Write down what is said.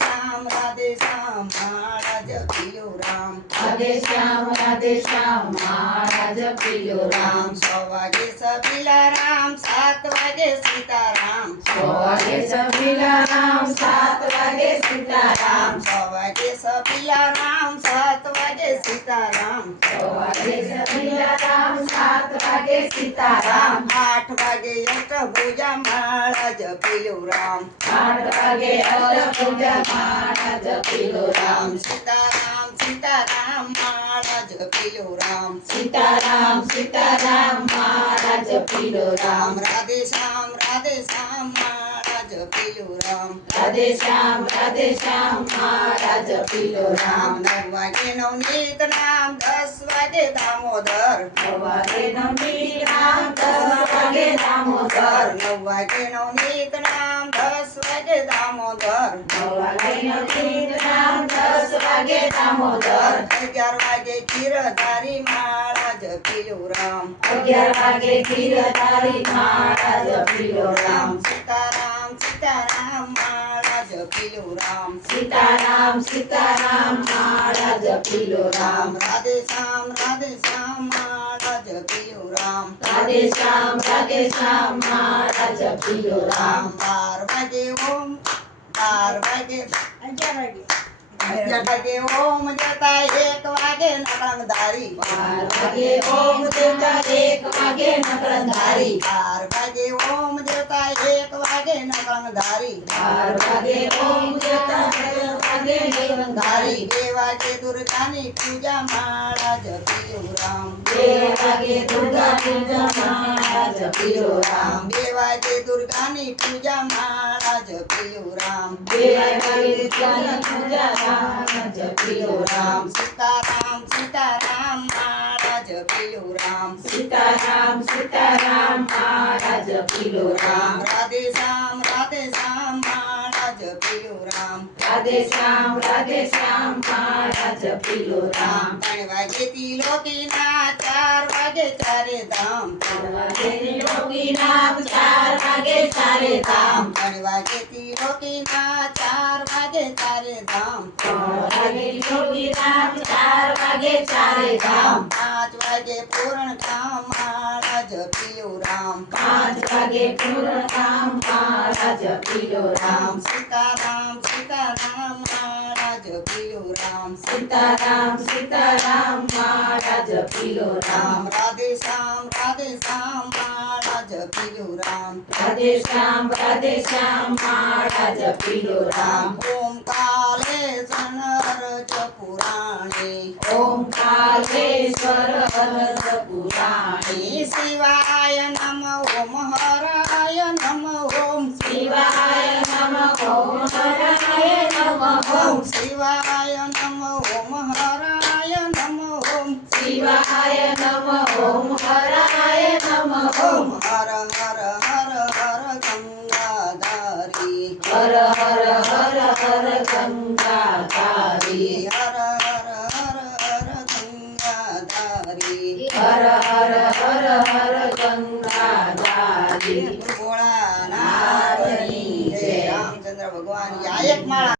રાધે શ્યામ માળા જપિયો રામ રાધે શ્યામ માળા જપિયો રામ 6 વાગે સબીલા રામ 7 વાગે સીતારામ 6 વાગે સબીલા રામ 7 વાગે સીતારામ 6 વાગે સબીલા રામ 7 વાગે સીતારામ 6 વાગે સબીલા રામ 7 વાગે સીતારામ 8 વાગે અષ્ટભુજા માળા જપિયો રામ 8 વાગે અષ્ટભુજા માળા જપિયો રામ સીતારામ સીતારામ માળા જપિયો રામ સીતારામ માળા જપિયો રામ રાધે શ્યામ માળા જપિયો રામ રાધે શ્યામ માળા જપિયો રામ 9 વાગે નવનીત નામ 10 વાગે દામોદર 9 વાગે નવનીત નામ 10 વાગે દામોદર 9 વાગે નવનીત નામ 10 વાગે દામોદર 9 વાગે નવનીત નામ 10 વાગે દામોદર 11 વાગે ખીરધારી માળા જપિયો રામ 11 વાગે ખીરધારી માળા જપિયો રામ સીતારામ માળા જપિયો રામ સીતારામ માળા જપિયો રામ રાધે શ્યામ માળા જપિયો રામ રાધે શ્યામ માળા જપિયો રામ 12 વાગે ઓમ 12 વાગે 11 વાગે ઓમ જતા 1 વાગે નકળંગધારી 12 વાગે ઓમ દેવતા 1 વાગે નકળંગધારી 12 વાગે ઓમ દેવતા 1 વાગે નકળંગધારી 12 વાગે ઓમ દેવતા 1 વાગે નકળંગધારી 2 વાગે દુર્ગાની પૂજા માળા જપિયો રામ 2 વાગે દુર્ગા પૂજા માળા જપિયો રામ 2 વાગે દુર્ગાની પૂજા માળા જપિયો રામ 2 વાગે દુર્ગાની પૂજા માળા જપિયો રામ સીતારામ માળા જપિયો રામ સીતારામ માળા જપિયો રામ રાધે શ્યામ માળા જપિયો રામ રાધે શ્યામ માળા જપિયો રામ 3 વાગે તિલોકીના 4 વાગે ચારે ધામ 4 વાગે તિલોકીના 4 વાગે ચારે ધામ 3 વાગે તિલોકીના 4 વાગે ચારે ધામ 4 વાગે તિલોકીના 4 વાગે ચારે ધામ 5 વાગે પૂર્ણ કામ માળા જપિયો રામ 5 વાગે પૂર્ણ કામ માળા જપિયો રામ સીતારામ માળા જપિયો રામ સીતારામ માળા જપિયો રામ રાધે શ્યામ માળા જપિયો રામ રાધે શ્યામ માળા જપિયો રામ ઓમકારેશ્વર પુરાણી ઓમકારેશ્વર હર પુરાણી શિવાય નમ ઓમ હરાય નમ ઓમ શિવાય નમ ઓમ હરાય નમ ઓમ શિવાય નમ ઓમ હરાય નમ ઓમ શિવાય નમ ઓમ હરાય નમ ઓમ હર હર હર હર ગંગાધારી હર હર હર હર ગંગાધારી હર હર હર હર ગંગાધારી હર હર હર હર ગંગાધારી ભોળાનાથની જય રામચંદ્ર ભગવાન આ એક માળા